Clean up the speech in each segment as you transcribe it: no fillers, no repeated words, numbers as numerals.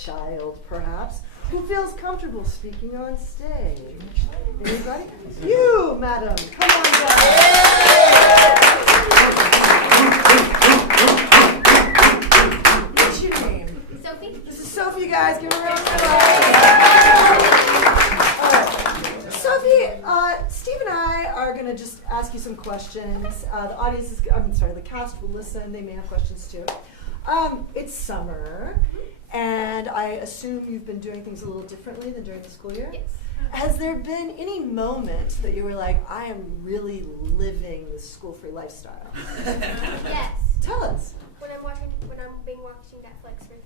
child, perhaps, who feels comfortable speaking on stage? Anybody? You, madam. Come on down. What's your name? Sophie. This is Sophie, guys. Give her a round of applause. All right. Sophie, Steve and I are going to just ask you some questions. The cast will listen. They may have questions too. It's summer, and I assume you've been doing things a little differently than during the school year? Yes. Has there been any moment that you were like, I am really living the school-free lifestyle? Yes. Tell us. When I'm watching Netflix for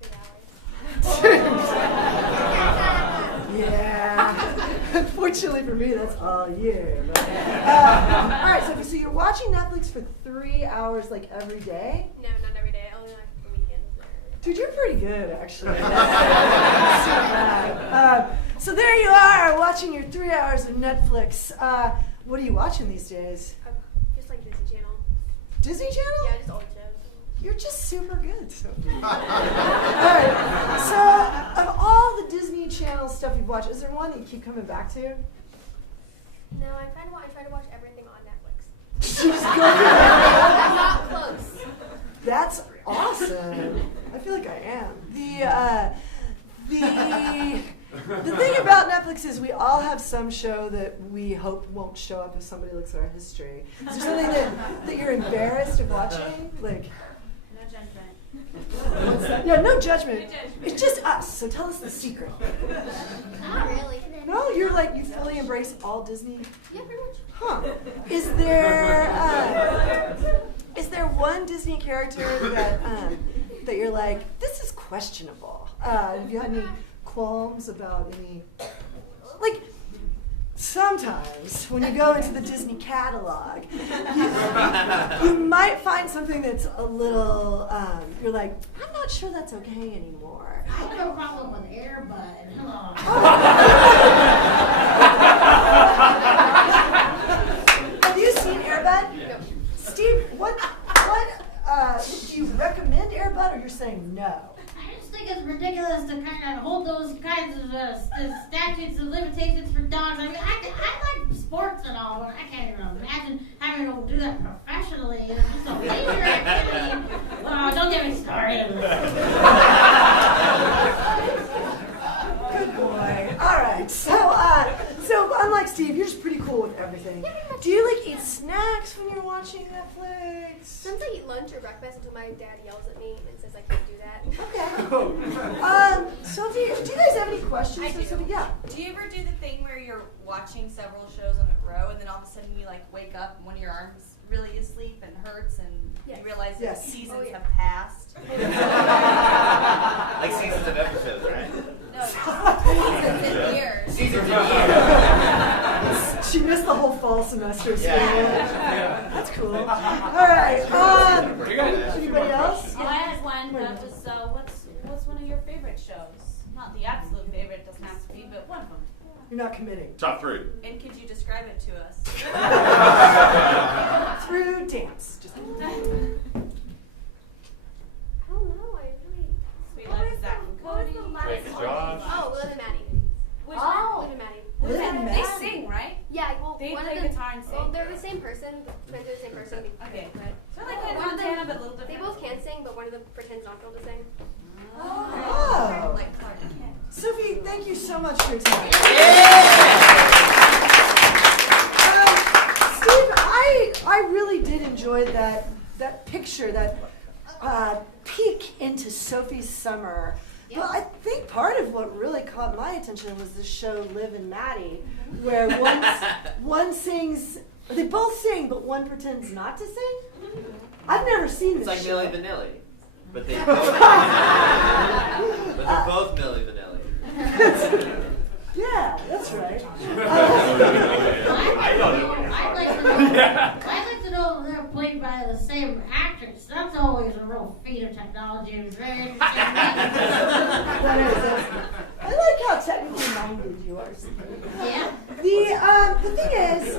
3 hours. Yeah. Unfortunately for me, that's all year. But, all right, Sophie, so you're watching Netflix for 3 hours like every day? No, not every day. Only like the weekends. Dude, you're pretty good, actually. So there you are, watching your 3 hours of Netflix. What are you watching these days? Just like Disney Channel. Disney Channel? Yeah, just old shows. You're just super good, Sophie. All right. So, of all the Disney Channel stuff you've watched, is there one that you keep coming back to? No, I try to watch everything on Netflix. Just go I'm not close. That's awesome. I feel like I am. The thing about Netflix is we all have some show that we hope won't show up if somebody looks at our history. Is there something that you're embarrassed of watching? Like, No judgment. what's that? Yeah, no judgment. It's just us. So tell us the secret. Not really. No, you're like you fully embrace all Disney. Yeah, pretty much. Huh? Is there one Disney character that you're like, this is questionable? Have you had any qualms about any? Like, sometimes when you go into the Disney catalog, you might find something that's a little. You're like, I'm not sure that's okay anymore. I have no problem with Air Bud. Hello. Have you seen Air Bud? No. Steve, what do you recommend Air Bud, or you're saying no? I just think it's ridiculous to kind of hold those kinds of statutes and limitations for dogs. I mean, I like sports and all, but I can't even imagine having to do that professionally. It's just a leisure activity. Oh, don't get me started. Good boy. All right. So unlike Steve, you're just pretty cool with everything. Do you like eat snacks when you're watching Netflix? Sometimes I eat lunch or breakfast until my dad yells at me and says I can't do that. Okay. Sophie, do you guys have any questions? I for do. Sophie? Yeah. Do you ever do the thing where you're watching several shows in a row and then all of a sudden you like wake up and one of your arms really asleep and hurts and Yes. you realize that Yes. seasons Oh, yeah. have passed? Like seasons of episodes, right? No, seasons and years. Seasons of years. She missed the whole fall semester. So Yeah. That's cool. All right. Anybody else? Oh, I had one that was, what's one of your favorite shows? Not the absolute favorite, it doesn't have to be, but one of them. You're not committing. Top 3. And could you describe it to us? Through dance. Just I don't know. I really. Sweet Life of Zach and Cody. Drake and Josh. Oh, Liv and Maddie. Which Liv and Maddie. Liv and They Maddie. sing, right? Yeah, well, They one play of them. guitar and sing. Well, they're the same person. They're the same person. Okay. But So like Hannah one of them- Montana, but a little they different. both can sing, but one of them pretends not to be able to sing. Oh. Like Clark Kent. Sophie, thank you so much for your time. Steve, I really did enjoy that picture, that peek into Sophie's summer. But I think part of what really caught my attention was the show Liv and Maddie, where one sings, they both sing, but one pretends not to sing. I've never seen It's this like show. Milli Vanilli, but they're both Milli Vanilli. Yeah, that's right. I'd like to know if they're played by the same actress. That's always a real feat of technology. It's very interesting. I like how technically minded you are. Yeah. The thing is,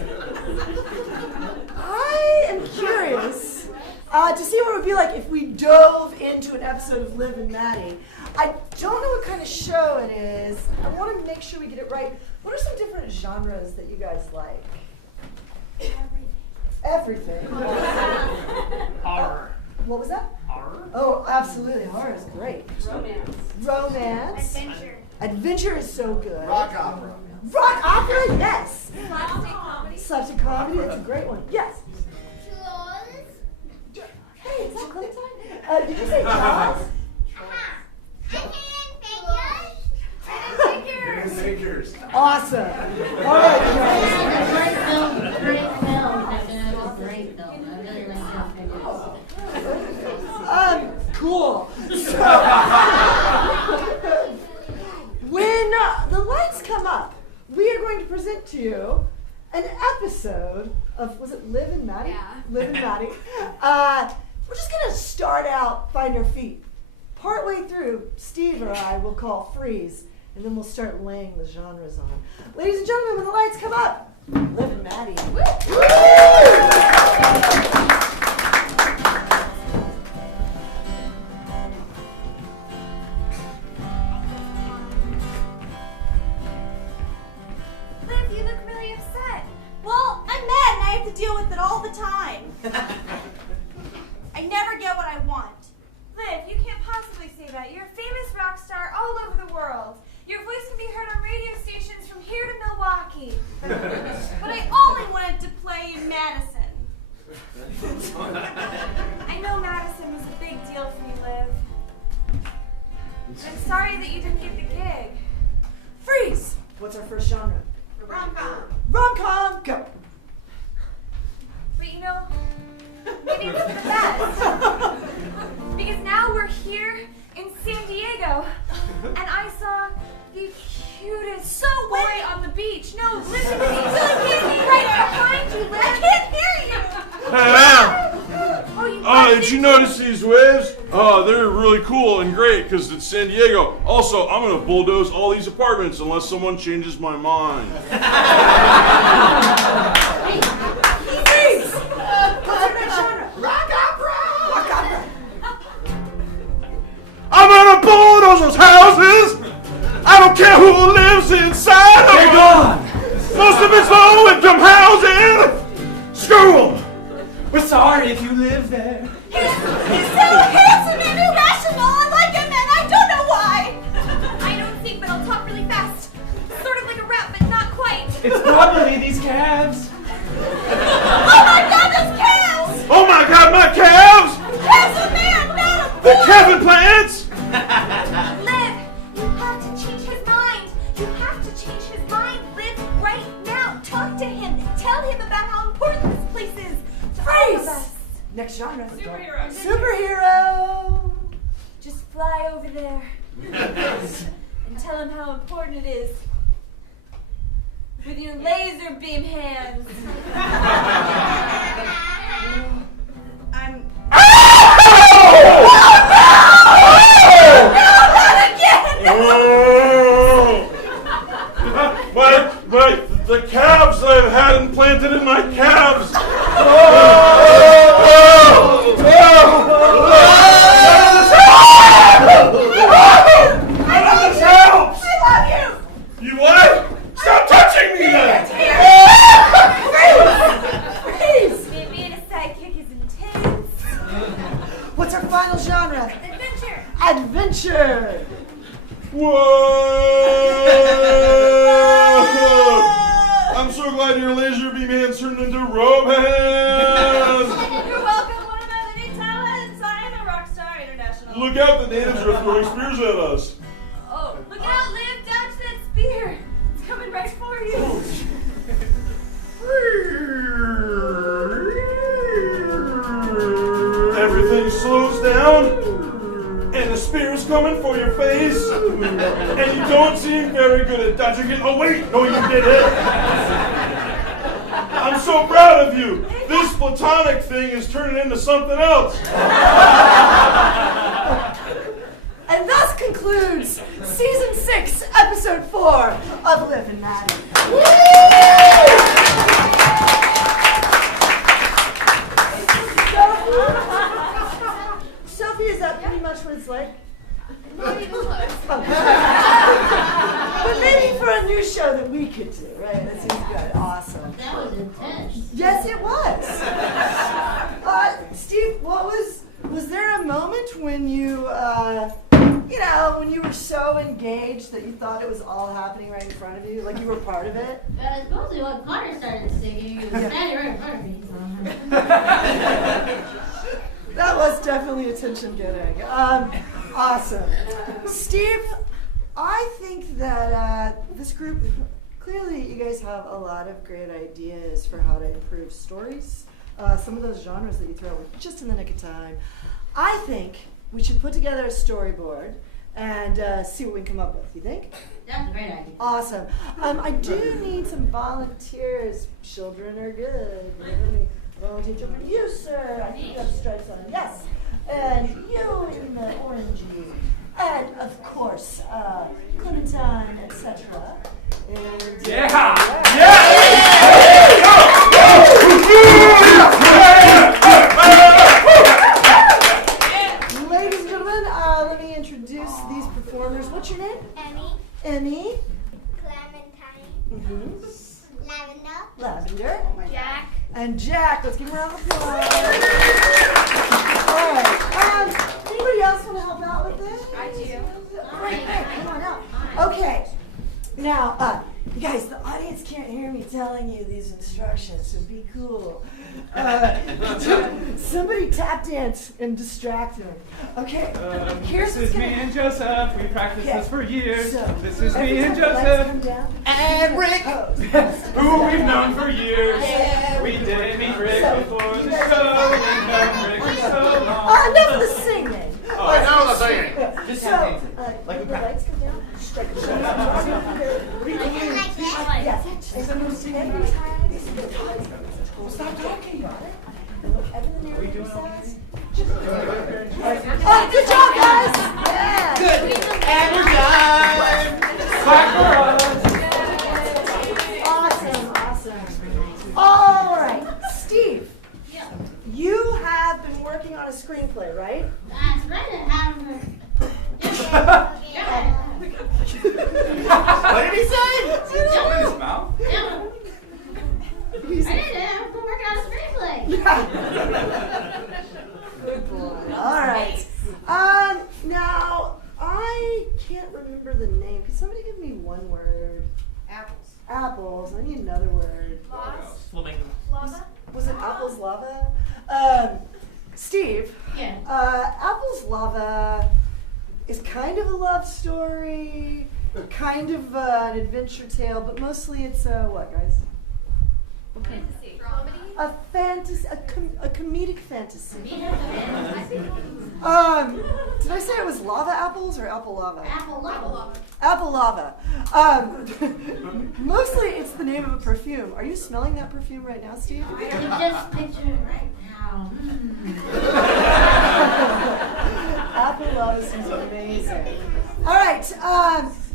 I am curious to see what it would be like if we dove into an episode of Liv and Maddie. I don't know what what kind of show it is, I want to make sure we get it right. What are some different genres that you guys like? Everything. Horror. What was that? Horror? Oh, absolutely. Horror is great. Romance. Romance. Adventure. Adventure is so good. Rock opera. Rock opera, yes. Slapstick comedy. Slapstick comedy, that's a great one. Yes. Jaws. Hey, is that Clementine? Did you say Jaws? Figures. Awesome. All right, guys. Great film. It's a great film. I really like it. Cool. So, when the lights come up, we are going to present to you an episode of, was it Liv and Maddie? Yeah. Liv and Maddie. We're just going to start out, find our feet. Partway through, Steve or I will call freeze, and then we'll start laying the genres on. Ladies and gentlemen, when the lights come up, Liv and Maddie. Liv, you look really upset. Well, I'm mad and I have to deal with it all the time. I never get what I want. Liv, you can't possibly say that. You're a famous rock star all over the world. Your voice can be heard on radio stations from here to Milwaukee. But I only wanted to play in Madison. I know Madison was a big deal for you, Liv. I'm sorry that you didn't get the gig. Freeze! What's our first genre? Rom-com. Rom-com, go! But you know, maybe it's for the best. Because now we're here in San Diego, and I saw the cutest boy on the beach. No, listen to me. I can't hear right behind you, Liv. I can't hear you. Oh, Did you notice these waves? They're really cool and great because it's San Diego. Also, I'm gonna bulldoze all these apartments unless someone changes my mind. Freeze! What's our next genre? Rock opera! Rock opera. I'm gonna bulldoze those houses. I don't care who lives inside of them. Gone! Most of it's low-income housing. Screw 'em. We're sorry if you live there. He's so handsome and irrational. I like him, and I don't know why. I don't sing, but I'll talk really fast. Sort of like a rap, but not quite. It's probably these calves. Oh my God, those calves! Oh my God, my calves! Calves a man, not a The boy! Kevin plants! Liv, you have to change his mind. You have to change his mind. Liv, right now. Talk to him. Tell him about how important this place is to all of us. Next genre. Superhero. Superhero. Just fly over there and tell him how important it is. With your laser beam hands. I'm. The calves I've had implanted in my calves. None of this helps. I love you! You what? Stop touching me then. Freeze! Being a sidekick is intense. What's our final genre? Adventure. Adventure. Whoa! I'm so glad your laser beam hands turned into robe hands. You're welcome, one of my many talents. I am a rock star international. Look out, the natives are throwing spears at us. Oh, look out, Liv, dodge that spear. It's coming right for you. Everything slows down, and the spear's coming for your face, and you don't seem very good at dodging it. Oh wait, no you didn't. I'm so proud of you. This platonic thing is turning into something else. And thus concludes Season 6, Episode 4 of Liv and Maddie. Sophie, is that pretty much what it's like? Not even close. Okay. for a new show that we could do, right? That seems good. Awesome. That was intense. Yes, it was. Steve, was there a moment when you, when you were so engaged that you thought it was all happening right in front of you, like you were part of it? It's mostly when Connor started singing. He was standing right in front of me. That was definitely attention getting. Awesome. Steve, I think that this group, clearly you guys have a lot of great ideas for how to improve stories. Some of those genres that you throw were just in the nick of time. I think we should put together a storyboard and see what we can come up with. You think? That's a great idea. Awesome. I do need some volunteers. Children are good. Volunteer children. You, sir. I think you have stripes on. Yes. And you in the orangey. And of course, Clementine, etc. And ladies and gentlemen, let me introduce these performers. What's your name? Emmy. Clementine. Lavender. Jack. And Jack. Let's give him a round of applause. All right. Anybody else want to help out with this? I do. Great. Come on out. Okay. Now, you guys, the audience can't hear me telling you these instructions, so be cool. Somebody tap dance and distract them. Okay. Here's This is what's me gonna and Joseph. We practiced Okay. this for years. So, This is me every and time the lights come Joseph. down, And Rick. Who we've known for years. We didn't meet Rick before the show. We've known Rick for so long. enough of the singing. Oh, I know the singing. So, when the lights come down, strike a show. Yes. And so every time stop talking about it. And look ever the narrator says. Oh, good job, guys! Yeah. Good. And we're done. Awesome. All right, Steve. You have been working on a screenplay, right? That's right. What did he say? Something in his mouth? I didn't. I've been working on a screenplay. Good boy. All right. Now, I can't remember the name. Could somebody give me one word? Apples. I need another word. Flamingo. Lava? Was it Apples Lava? Steve. Yeah. Apples Lava is kind of a love story, kind of an adventure tale, but mostly it's what, guys? Fantasy. Comedy? A fantasy, a comedic fantasy. Did I say it was lava apples or apple lava? Apple lava. Apple lava. Mostly it's the name of a perfume. Are you smelling that perfume right now, Steve? I can just picture it right now. Apple lava seems amazing. All right,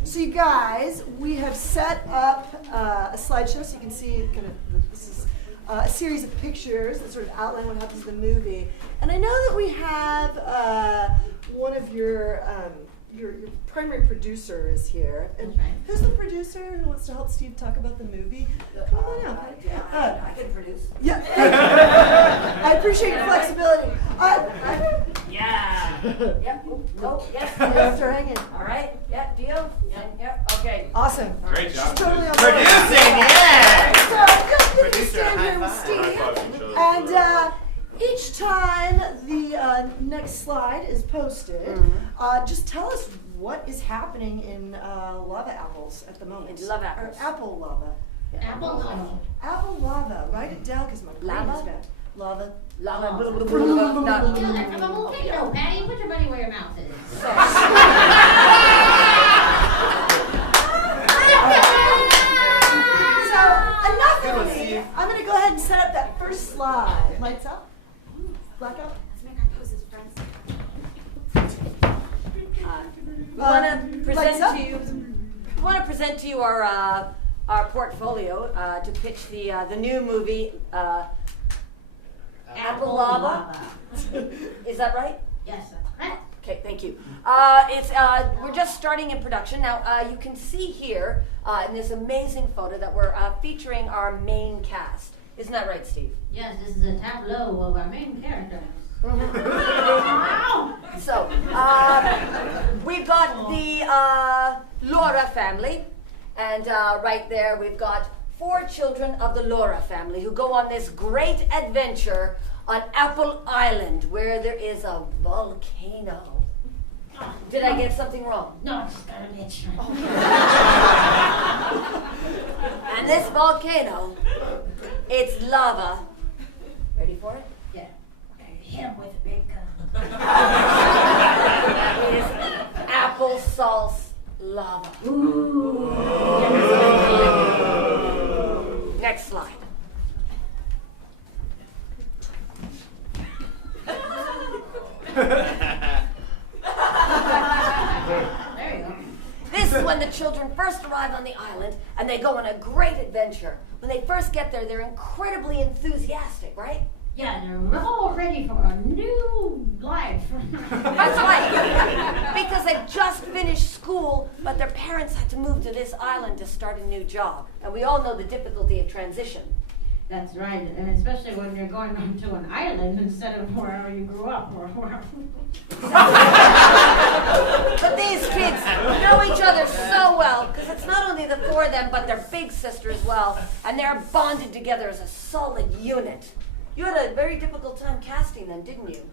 so you guys, we have set up a slideshow so you can see kind of this is a series of pictures that sort of outline what happens in the movie. And I know that we have one of your primary producer is here. And That's right. who's the producer who wants to help Steve talk about the movie? Come on out. I can produce. Yeah. I appreciate your flexibility. Yeah. Yep. Oh, yes. Thanks for hanging. All right. Yeah. Deal. Yep. Okay. Awesome. Great job. She's totally on board. Producing, yeah. So just get to Producer, stand here with high Steve. five. And each time the next slide is posted, just tell us what is happening in lava apples at the moment. In lava apples. Or apple lava. Apple lava. Apple lava. Write it down because my brain Lava? is bad. Lava. Lava. You know, that's from a little thing though, Patty. Put your money where your mouth is. So enough of me. I'm going to go ahead and set up that first slide. Lights up. Blackout. Let's make our poses, friends. We want to lights up. present to you our portfolio to pitch the new movie Apple Lava. Is that right? Yes, that's correct. Okay, thank you. We're just starting in production. Now, you can see here in this amazing photo that we're featuring our main cast. Isn't that right, Steve? Yes, this is a tableau of our main characters. So, we've got the Laura family, and right there we've got 4 children of the Laura family who go on this great adventure on Apple Island, where there is a volcano. Did I get something wrong? No, I just got a bitch. And this volcano, it's lava. Ready for it? Yeah. Hit him with a big gun. It is applesauce lava. Ooh. Next slide. There you go. This is when the children first arrive on the island and they go on a great adventure. When they first get there, they're incredibly enthusiastic, right? Yeah, they're all ready for a new life. That's right. Because they've just finished school, but their parents had to move to this island to start a new job. And we all know the difficulty of transition. That's right, and especially when you're going onto an island instead of wherever you grew up or wherever. But these kids know each other so well, because it's not only the 4 of them, but their big sister as well, and they're bonded together as a solid unit. You had a very difficult time casting them, didn't you?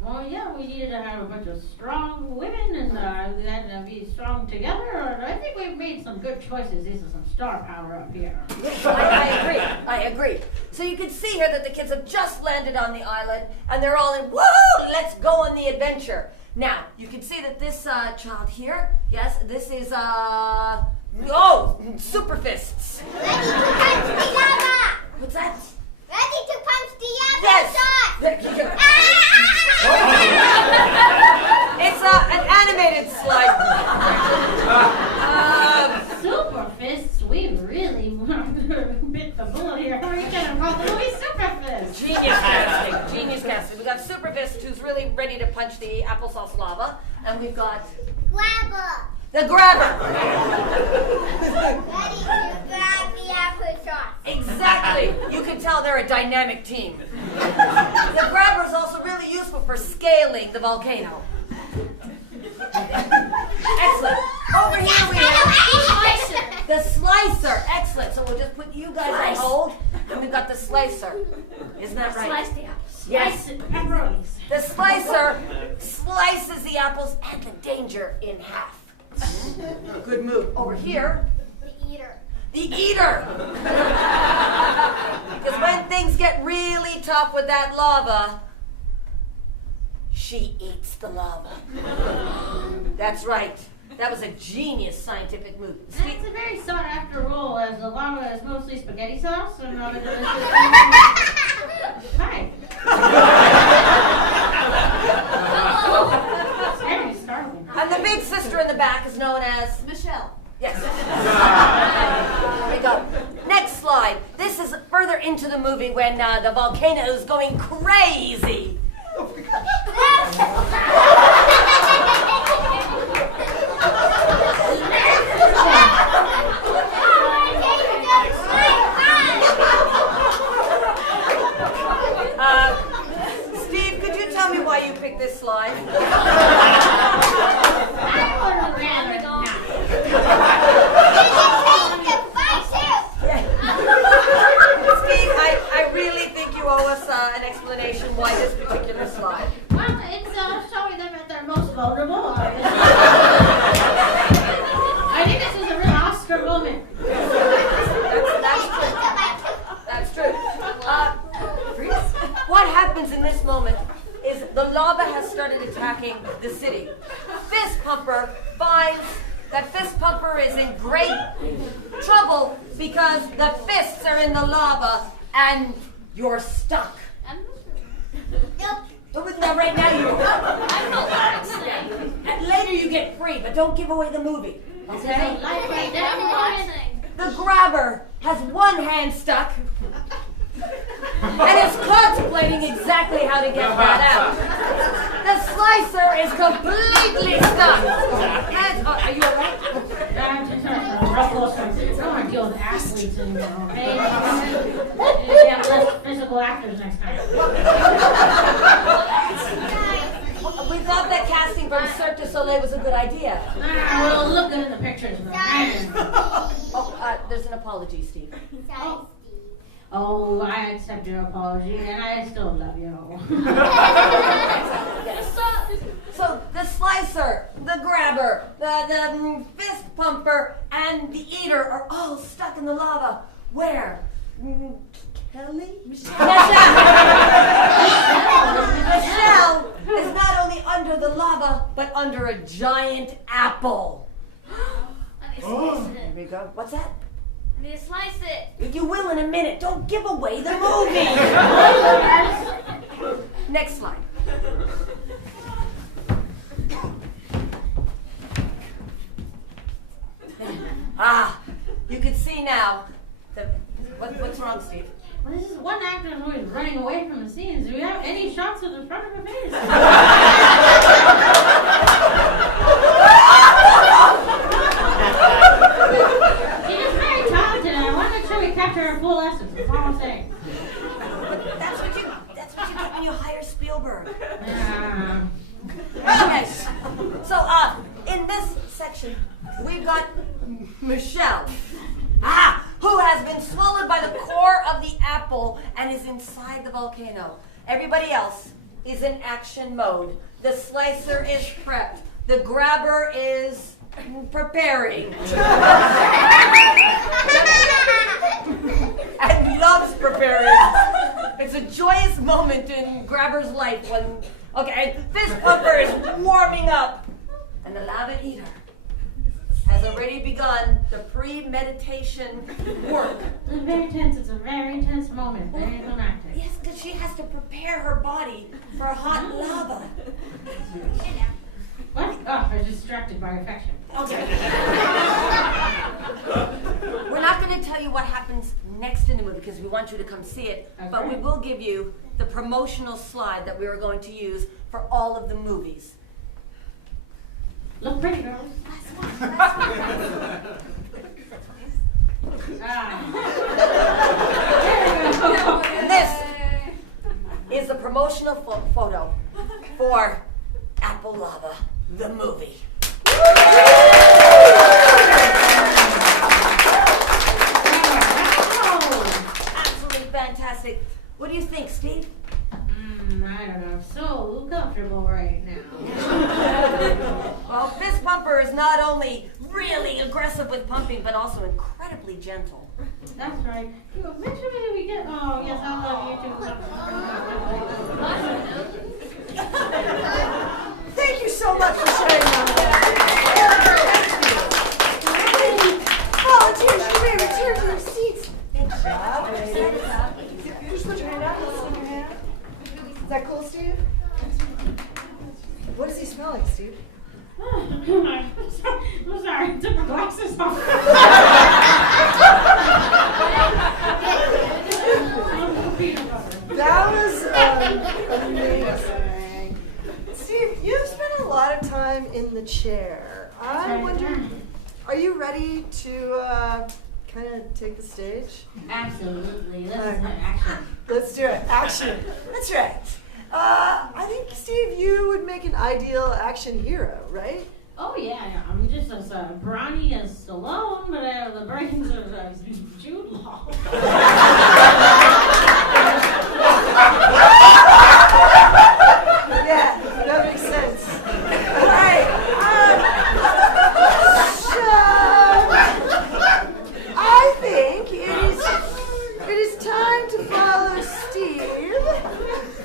Well, yeah, we needed to have a bunch of strong women and then be strong together. I think we've made some good choices. This is some star power up here. Yes, I agree. So you can see here that the kids have just landed on the island, and they're all in, woo, let's go on the adventure. Now, you can see that this child here, yes, this is, Super Fists. Ready to punch the lava! What's that? Ready to punch the lava Yes! It's an animated slide. Super Fists, we really bit the bullet here. How are you going to call the movie Super Fists? Genius casting. We've got Super Fist, who's really ready to punch the applesauce lava. And we've got Grabber! the Grabber. Ready to grab the applesauce. Exactly. You can tell they're a dynamic team. The Grabber is also really useful for scaling the volcano. Excellent. Over here we have the Slicer. Excellent. So we'll just put you guys on hold, and we've got the Slicer. Isn't that right? Slice the apples. Yes. Pepperonis. The Slicer slices the apples and the danger in half. Good move. Over here, The eater. the Eater. Because when things get really tough with that lava, she eats the lava. That's right. That was a genius scientific move. That's a very sought after role, as the lava is mostly spaghetti sauce and other delicious. Hi. Very startling. And the big sister in the back is known as Michelle. Yes. There we go. Next slide. This is further into the movie when the volcano is going crazy. Steve, could you tell me why you picked this slide? Steve, I really think you owe us an explanation why this particular slide. Well, it's showing them at their most vulnerable. I think this is a real Oscar moment. That's true. What happens in this moment is the lava has started attacking the city. Fist Pumper finds that Fist Pumper is in great trouble because the fists are in the lava and you're stuck. Now, right now you and later you get free, but don't give away the movie. Okay? The Grabber has one hand stuck and is contemplating exactly how to get that out. The The slicer is completely stuck. Are you alright? I'm just rough close friends. I don't want to deal with athletes anymore, okay? They have less physical actors next time. We thought that casting from Cirque du Soleil was a good idea. Well, it'll look good in the pictures. There's an apology, Steve. Oh, I accept your apology, and I still love you. Yes. So the slicer, the grabber, the fist pumper, and the eater are all stuck in the lava. Where? Kelly? Michelle is not only under the lava, but under a giant apple. Here we go. What's that? I need to slice it. You will in a minute. Don't give away the movie. Next slide. You can see now. What's wrong, Steve? Well, this is one actor is always running away from the scenes. Do we have any shots of the front of her face? She's very talented, and I want to make sure we capture her full essence. That's all I'm saying. That's what you get when you hire Spielberg. Yeah. Okay. So, in this section, we've got Michelle, who has been swallowed by the core of the apple and is inside the volcano. Everybody else is in action mode. The slicer is prepped. The grabber is preparing. And loves preparing. It's a joyous moment in grabber's life when, fist pumper is warming up. And the lava eater has already begun the pre-meditation work. It's very tense. It's a very intense moment. Very climactic. Yes, because she has to prepare her body for hot lava. What? Oh, I was distracted by affection. Okay. We're not going to tell you what happens next in the movie because we want you to come see it, but we will give you the promotional slide that we are going to use for all of the movies. Look pretty, girls. This is the promotional photo for Apple Lava, the movie. Absolutely fantastic. What do you think, Steve? I don't know. I'm so comfortable right now. Well, Fist Pumper is not only really aggressive with pumping, but also incredibly gentle. That's right. Make sure that we get. Oh, yes, I love you too. Thank you so much for sharing that. Volunteers, you may return to your seats. Good job. Just put your hand out. Let's see your hand. Is that cool, Steve? What does he smell like, Steve? I'm sorry. I took my glasses off. That was amazing. Steve, you've spent a lot of time in the chair. I wonder, are you ready to kind of take the stage? Absolutely. Let's do action. Let's do it. Action. That's right. I think, Steve, you would make an ideal action hero, right? Oh, yeah. I'm just as brawny as Stallone, but I have the brains of Jude Law. Yeah, that makes sense. All right. So, I think it is time to follow Steve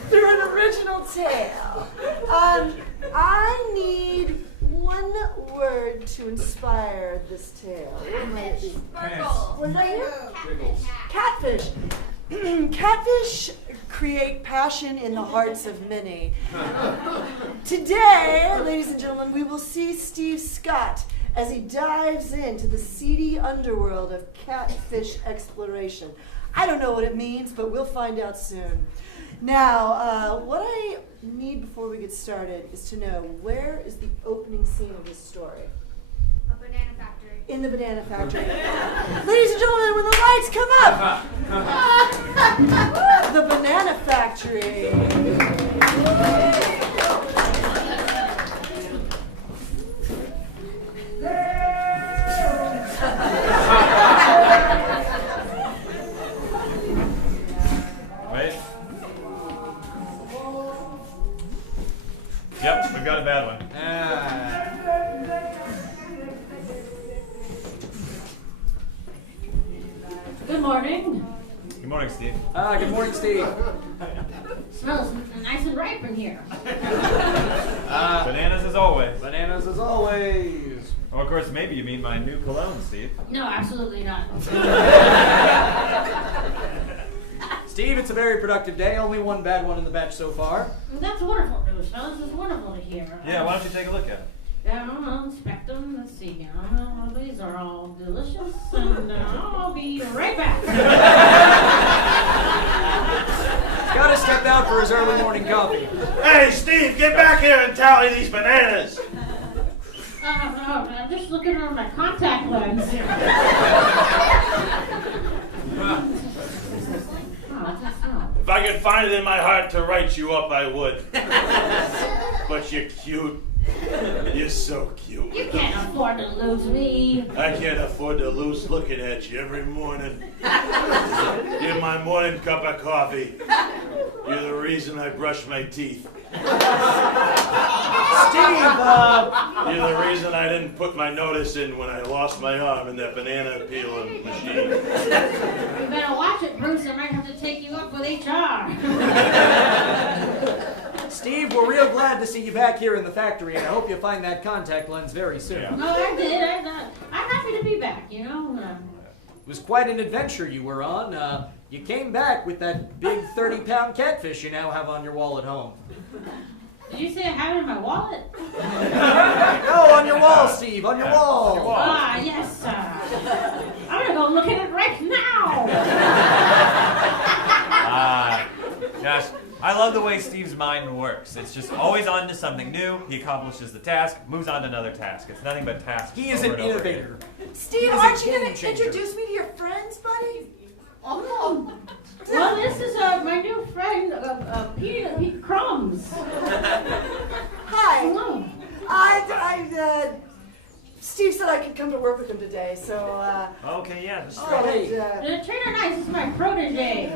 through an original tale. I need one word to inspire this tale. What did I hear? Catfish. Catfish create passion in the hearts of many. Today, ladies and gentlemen, we will see Steve Scott as he dives into the seedy underworld of catfish exploration. I don't know what it means, but we'll find out soon. Now, what I need before we get started is to know, where is the opening scene of this story? A banana factory. In the banana factory. Ladies and gentlemen, when the lights come up, the banana factory. Wait. Yep, we've got a bad one. Good morning. Good morning, Steve. Good morning, Steve. Smells nice and ripe in here. Bananas as always. Bananas as always. Oh, of course, maybe you mean my new cologne, Steve. No, absolutely not. Steve, it's a very productive day. Only one bad one in the batch so far. That's wonderful news, fellas. It's wonderful to hear. Yeah, why don't you take a look at it? I'll inspect them. Let's see. These are all delicious, and I'll be right back. Gotta step out for his early morning coffee. Hey, Steve, get back here and tally these bananas. I'm just looking on my contact lens. If I could find it in my heart to write you up, I would. But you're cute. You're so cute. You can't afford to lose me. I can't afford to lose looking at you every morning. You're my morning cup of coffee. You're the reason I brush my teeth. Steve, You're the reason I didn't put my notice in when I lost my arm in that banana peeling machine. You better watch it, Bruce. I might have to take you up with HR. Steve, we're real glad to see you back here in the factory, and I hope you find that contact lens very soon. Yeah. No, I did. I'm happy to be back, you know. It was quite an adventure you were on. You came back with that big 30-pound catfish you now have on your wall at home. Did you say I have it in my wallet? No, on your wall, Steve, on your wall. Ah, yes, sir. I'm gonna go look at it right now. Gosh, I love the way Steve's mind works. It's just always on to something new. He accomplishes the task, moves on to another task. It's nothing but tasks. He is over an and over innovator. Steve, He's a aren't you game going to changer. introduce me to your friends, buddy? Oh, well, this is my new friend, Pete Crumbs. Hi. Hello. Steve said I could come to work with him today, so, Okay, yeah. This is Oh, hey. Trainer Nice is my protege.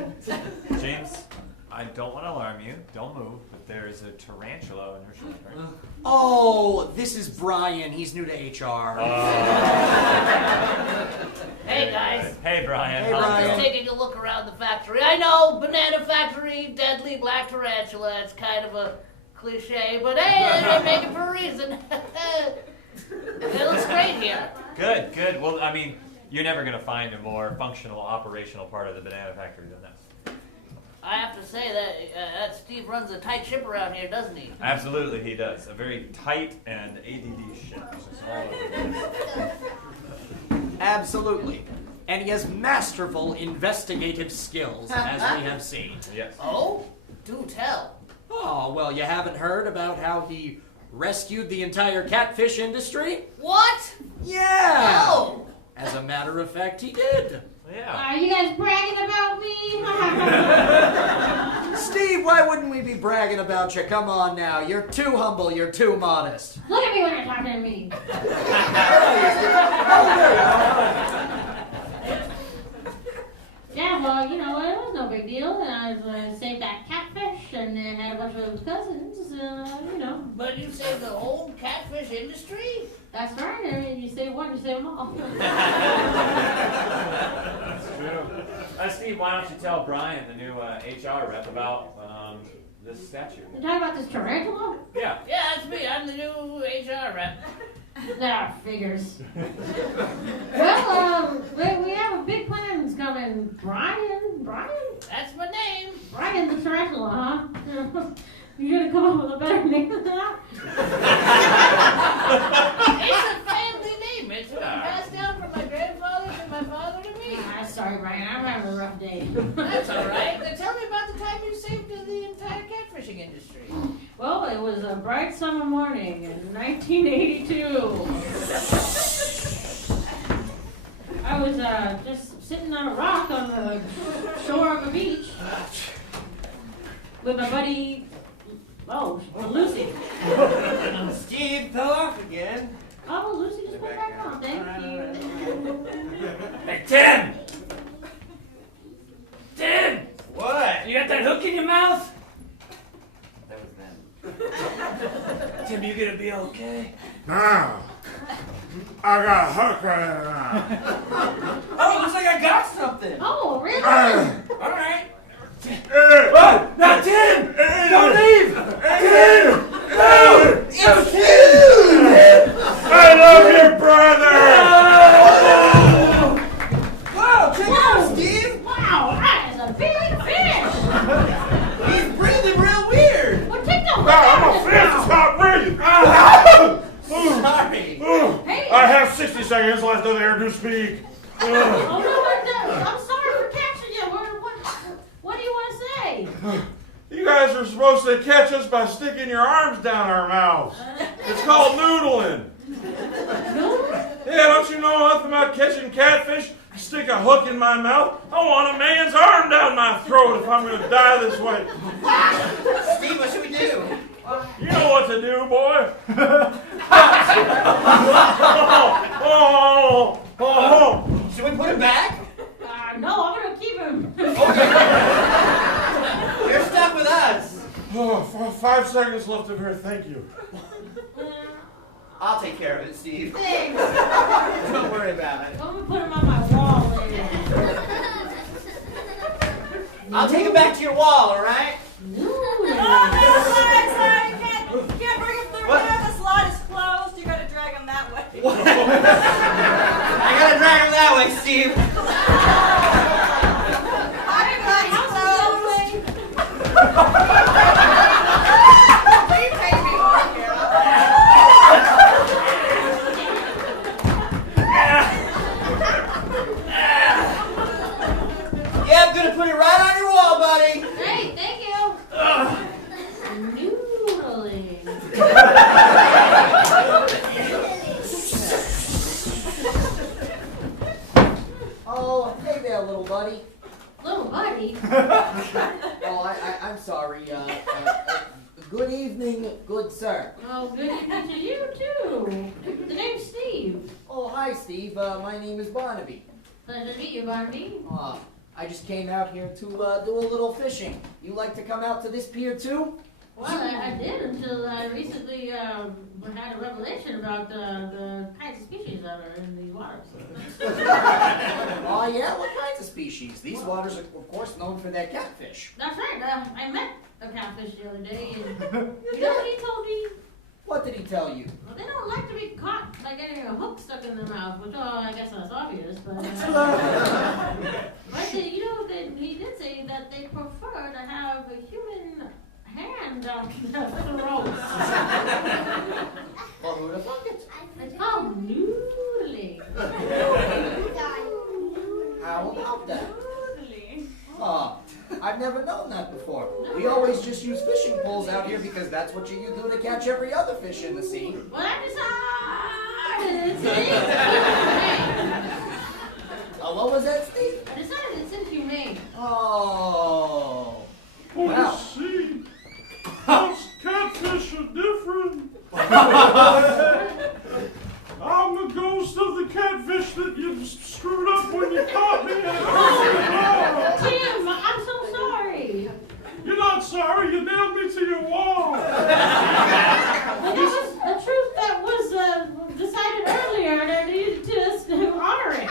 James, I don't want to alarm you. Don't move. But there is a tarantula on your shoulder. Oh, this is Brian. He's new to HR. Hey guys, Hey, Brian. Hey, How's it Brian. going? just taking a look around the factory. I know, banana factory, deadly black tarantula. It's kind of a cliche, but hey, they make it for a reason. It looks great here. Good, good. Well, I mean, you're never going to find a more functional, operational part of the banana factory than this. I have to say that Steve runs a tight ship around here, doesn't he? Absolutely, he does. A very tight and ADD ship. It's all over. Absolutely. And he has masterful investigative skills, as we have seen. Yes. Oh, do tell. Oh, well, you haven't heard about how he rescued the entire catfish industry? What? Yeah! Oh! As a matter of fact, he did. Yeah. Are you guys bragging about me? Steve, why wouldn't we be bragging about you? Come on now. You're too humble. You're too modest. Look at me when you're talking to me. Yeah, well, you know, it was no big deal. I saved that catfish and then had a bunch of cousins, you know. But you saved the whole catfish industry? That's right. I mean, you save one, you save them all. That's true. Steve, why don't you tell Brian, the new HR rep, about this statue? You talking about this tarantula? Yeah. Yeah, that's me. I'm the new HR rep. That figures. Well, we have big plans coming. Brian? That's my name. Brian the tarantula, huh? You gonna come up with a better name than that? It's a family name. It's been passed down from my grandfather to my my father to me. Sorry, Brian, I'm having a rough day. That's all right. Then tell me about the time you saved the entire catfishing industry. Well, it was a bright summer morning in 1982. I was just sitting on a rock on the shore of a beach with my buddy, Lucy. Steve fell off again. Oh, Lucy just put back on. Thank you. Hey, Tim! Tim! What? You got that hook in your mouth? That was them. Tim, you gonna be okay? Now, I got a hook right now. Oh, looks like I got something. Oh, really? All right. Oh, now, Tim! Don't leave! Tim! No! It's Tim! I love your brother! Wow, check it out, Steve! Wow, that is a big fish! He's breathing real weird! Well, take the hook No, out I'm of a his fish! mouth. Stop breathing! Sorry. Hey. I have 60 seconds left of the air to speak. Oh, no, I'm sorry for catching you. What do you want to say? You guys are supposed to catch us by sticking your arms down our mouths. It's called noodling. Yeah, don't you know nothing about catching catfish? Stick a hook in my mouth. I want a man's arm down my throat if I'm going to die this way. Steve, what should we do? You know what to do, boy. Should we put him back? No, I'm going to keep him. You're stuck with us. 5 seconds left of her, thank you. I'll take care of it, Steve. Thanks. Don't worry about it. I'm going to put him on my wall later. I'll take him back to your wall, all right? Sorry, can't bring him through there. The slot is closed. You gotta drag him that way. I gotta drag him that way, Steve. Yeah, I'm gonna put it right on your wall, buddy. Hey, thank you. Noodling. Oh, hey there, little buddy. Little buddy? Oh, I'm sorry. Good evening, good sir. Oh, good evening to you, too. The name's Steve. Oh, hi, Steve. My name is Barnaby. Pleasure to meet you, Barnaby. I just came out here to do a little fishing. You like to come out to this pier, too? Well, I did until I recently had a revelation about the kinds of species that are in the waters. Oh, yeah? What kinds of species? These waters are, of course, known for their catfish. That's right. I met a catfish the other day, and you know what he told me? What did he tell you? Well, they don't like to be caught by getting a hook stuck in their mouth, which, I guess that's obvious, but... but he did say that they prefer to have a human hand down their throats. Well, who'd have thunk it? It's called noodling. How about that? I've never known that before. We always just use fishing poles out here because that's what you do to catch every other fish in the sea. Well, I decided it's inhumane. What was that, Steve? I decided it's inhumane. Oh. Oh, Wow. see, those catfish are different. I'm the ghost of the catfish that you screwed up when you caught me. Tim, I'm so sorry. You're not sorry, you nailed me to your wall. Well, that was a truth that was decided earlier, and I needed to honor it.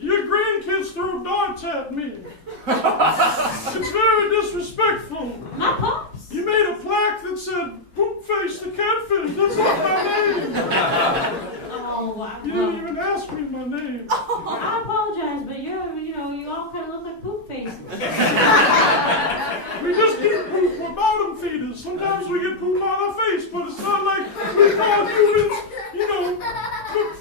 Your grandkids throw darts at me. It's very disrespectful. My pops? You made a plaque that said, "Poop face the catfish." That's not my name. Oh, wow. You didn't even ask me my name. I apologize, but you all kind of look like poop faces. We just get poop. We're bottom feeders. Sometimes we get poop on our face, but it's not like we call humans, cook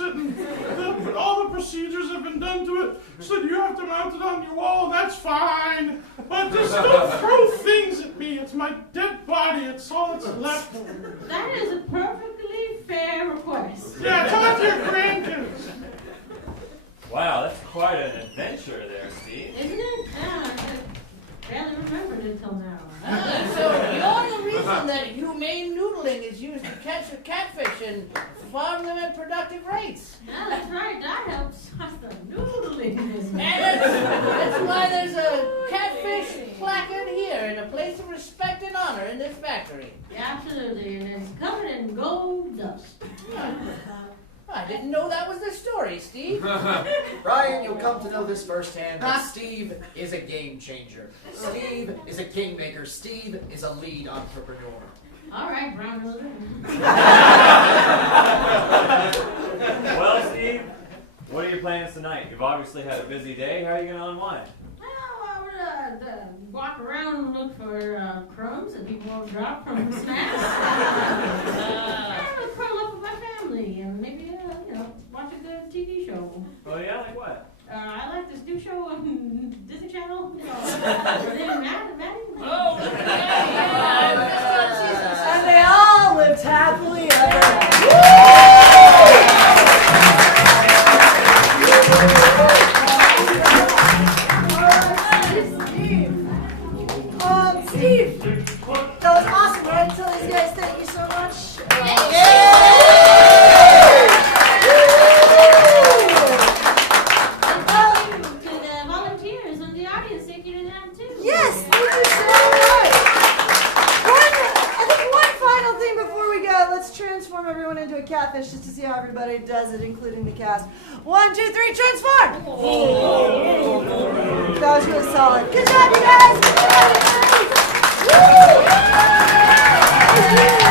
wants it, and all the procedures have been done to it. Said you have to mount it on your wall, that's fine. But just don't throw things at me. It's my dead body. It's all that's left. That is a perfectly fair request. Yeah, talk to your grandkids. Wow, that's quite an adventure there, Steve. Isn't it? Yeah, I barely remembered it until now. So you're the reason that humane noodling is used to catch the catfish and farm them at productive rates. Yeah, that's right. That helps us the noodling business. And that's why there's a catfish placard here in a place of respect and honor in this factory. Yeah, absolutely, and it's covered in gold dust. I didn't know that was the story, Steve. Ryan, you'll come to know this firsthand, but Steve is a game changer. Steve is a kingmaker. Steve is a lead entrepreneur. All right, brown noser. Well, Steve, what are your plans tonight? You've obviously had a busy day. How are you going to unwind? Well, we're gonna walk around and look for crumbs that people won't drop from snacks. And curl up with my family and maybe, watch a good TV show. Oh, yeah? Like what? I like this new show on Disney Channel. Oh, yeah. And they all lived happily ever. Steve, that was awesome, right? Tell these guys thank you so much. Volunteers in the audience, thank you to them too. Yes, thank you so much. I think one final thing before we go. Let's transform everyone into a catfish just to see how everybody does it, including the cast. 1, 2, 3, transform! That was really solid. Good job, you guys! Good job, you guys! Woo!